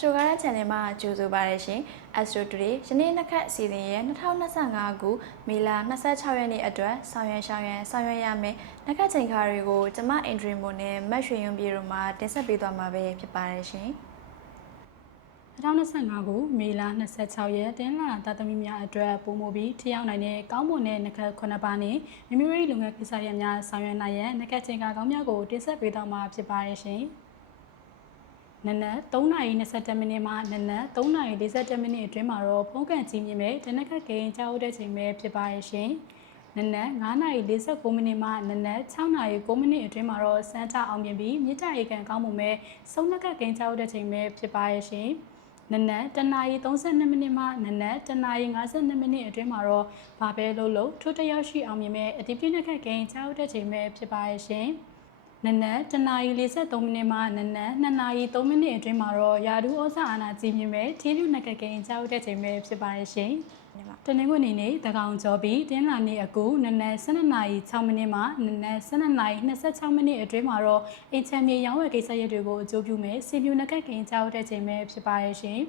channel မှာကြိုဆိုပါရရှင် Astro Today ယနေ့နှစ်ခတ်အစီအစဉ်ရဲ့2025ခုမေလ26ရက်နေ့အတွက်ဆောင်ရွက်ရှောင်ရန်ဆောင်ရွက်ရမယ်နှစ်ခတ်ချိန်ခါတွေကိုကျမအင်ဒရီမိုနဲ့မတ်ရွှေရုံပြေတို့မှတင်ဆက်ပေးသွားမှာပဲဖြစ်ပါရရှင်2025ခုမေလ26ရက်တင်းလာတာသမီများအတွက်ပုံမူပြီးထရောက်နိုင်တဲ့ကောင်းမွန်တဲ့နက9ပါးနဲ့မိမိတို့လုပ်ငန်းကိစ္စရပ်များဆောင်ရွက်နိုင်ရန်နကချင်းကကောင်းများကိုတင်ဆက်ပေးသွားမှာဖြစ်ပါရဲ့ရှင်။ နနက်3:22မိနစ်မှနနက်3:47မိနစ်အတွင်းမှာတော့ဖုန်းကန်ကြီးမြင့်မဲ့တနက်ကကိန်းကြောက်တဲ့ချိန်ပဲဖြစ်ပါရဲ့ရှင်။နနက်9:49မိနစ်မှနနက်6:09မိနစ်အတွင်းမှာတော့စမ်းထအောင်မြင်ပြီးမြစ်တာရေကန်ကောင်းမှုမဲ့စုံနက်ကကိန်းကြောက်တဲ့ချိန်ပဲဖြစ်ပါရဲ့ရှင်။နနက်တနာရီ32မိနစ်မှနနက်တနာရီ52မိနစ်အတွင်းမှာတော့ဘာပဲလို့လို့ထိုးတယောက်ရှိအောင်မြင်မဲ့အတိပြည့်နဲ့ခက်ကိန်းကြောက်တဲ့ချိန်ပဲဖြစ်ပါရဲ့ရှင်။ နနက်တနာရီ43မိနစ်မှနနက်2နာရီ3မိနစ်အတွင်းမှာတော့ယာဒူဩဇာအာနာကြီးမြင်မဲ့ထီးလူနက်ကကိန်းကြောက်တဲ့ချိန်ပဲဖြစ်ပါရဲ့ရှင်။ညီမတနင်္ဂနွေနေ့နေ့တကောင်ကျော်ပြီးတင်းလာနေ့အကူနနက်12နာရီ6မိနစ်မှနနက်12နာရီ26မိနစ်အတွင်းမှာတော့အင်ချန်မြေရောင်းဝယ်ကိစ္စရပ်တွေကိုအကျိုးပြုမယ်စီပြူနက်ကက်ကင်ကြောက်တဲ့ချိန်ပဲဖြစ်ပါရဲ့ရှင်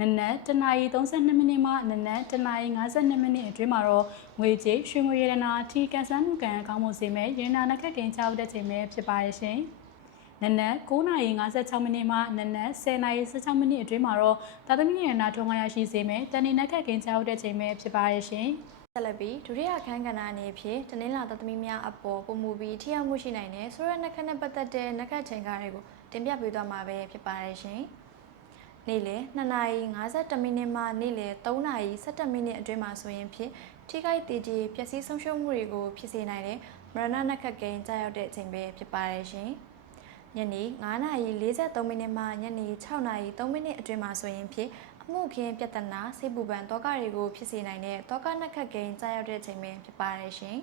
နနက်တနာရီ32မိနစ်မှနနက်တနာရီ52မိနစ်အတွင်းမှာတော့ငွေကြေးရွှေငွေရတနာထီကန်ဆန်းမှုကန်ကောင်းမှုစေမယ်ရတနာနက်ကက်ကင်ကြောက်တဲ့ချိန်ပဲဖြစ်ပါရဲ့ရှင်နနက်9:56မိနစ်မှနနက်10:16မိနစ်အတွင်းမှာတော့တာသမီရနာထုံးခါရရှိစေမယ်တန်နေနက်ကက်ကင်ချောက်တဲ့ချိန်ပဲဖြစ်ပါရဲ့ရှင်ဆက်လက်ပြီးဒုတိယအခန်းကဏ္ဍအနေဖြင့်တနင်္လာသသမီများအပေါ်ပုံမူပြီးထိရောက်မှုရှိနိုင်တဲ့ဆိုရနှစ်ခတ်နဲ့ပတ်သက်တဲ့နှစ်ခတ်ချိန်ကားတွေကိုတင်ပြပေးသွားမှာပဲဖြစ်ပါရရှင်။ နေ့လယ်2နာရီ52မိနစ်မှနေ့လယ်3နာရီ17မိနစ်အတွင်းမှာဆိုရင်ဖြင့်ထိခိုက်တည်ကြည်ပျက်စီးဆုံးရှုံးမှုတွေကိုဖြစ်စေနိုင်တဲ့မရဏနှစ်ခတ်ကိန်းကြာရောက်တဲ့အချိန်ပဲဖြစ်ပါရရှင်။ညနေ9နာရီ43မိနစ်မှညနေ6နာရီ3မိနစ်အတွင်းမှာဆိုရင်ဖြင့်အမှုခင်းပြဿနာစိတ်ပူပန်တောကတွေကိုဖြစ်စေနိုင်တဲ့တောကနှစ်ခတ်ကိန်းကြာရောက်တဲ့အချိန်ပဲဖြစ်ပါရရှင်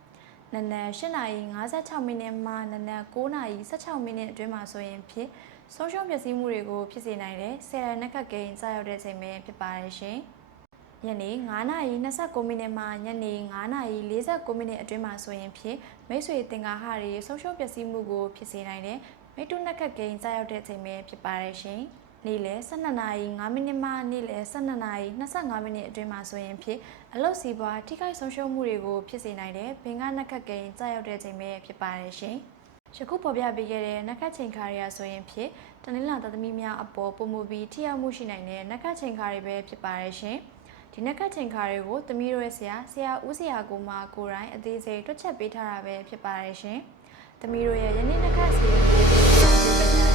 ။နနက်8နာရီ56မိနစ်မှနနက်9နာရီ16မိနစ်အတွင်းမှာဆိုရင်ဖြင့် ဆုံးရှုံးပျက်စီးမှုတွေကိုဖြစ်စေနိုင်တဲ့ဆယ်ရနှစ်ခတ်ကိန်းကြာရောက်တဲ့အချိန်ပဲဖြစ်ပါရရှင်။ညနေ9နာရီ29မိနစ်မှညနေ9နာရီ49မိနစ်အတွင်းမှာဆိုရင်ဖြင့်မိတ်ဆွေတင်ကားဟတွေဆုံးရှုံးပျက်စီးမှုကိုဖြစ်စေနိုင်တဲ့မိတုနှစ်ခတ်ကိန်းကြာရောက်တဲ့အချိန်ပဲဖြစ်ပါရရှင်။နေ့လယ်12နာရီ5မိနစ်မှနေ့လယ်12နာရီ25မိနစ်အတွင်းမှာဆိုရင်ဖြင့်အလုတ်စီပွားထိခိုက်ဆုံးရှုံးမှုတွေကိုဖြစ်စေနိုင်တဲ့ဘင်္ဂနက်ခတ်ကိန်းကြာရောက်တဲ့အချိန်ပဲဖြစ်ပါရရှင်။ ယခုပေါ်ပြပေးခဲ့တဲ့နက်ခတ်ချိန်ခါတွေကဆိုရင်ဖြင့်တနင်္လာသားသမီးများအပေါ်ပုံမူပြီးထိရောက်မှုရှိနိုင်တဲ့နက်ခတ်ချိန်ခါတွေပဲဖြစ်ပါရရှင်။ဒီနက်ကတ်ချိန်ခါတွေကိုသမီးတို့ရဲ့ဆရာဆရာဦးဆရာကိုမှကိုယ်တိုင်အသေးစိတ်တွက်ချက်ပေးထားတာပဲဖြစ်ပါရဲ့ရှင်။သမီးတို့ရဲ့ယနေ့နက်ကတ်စီရင်လေးကို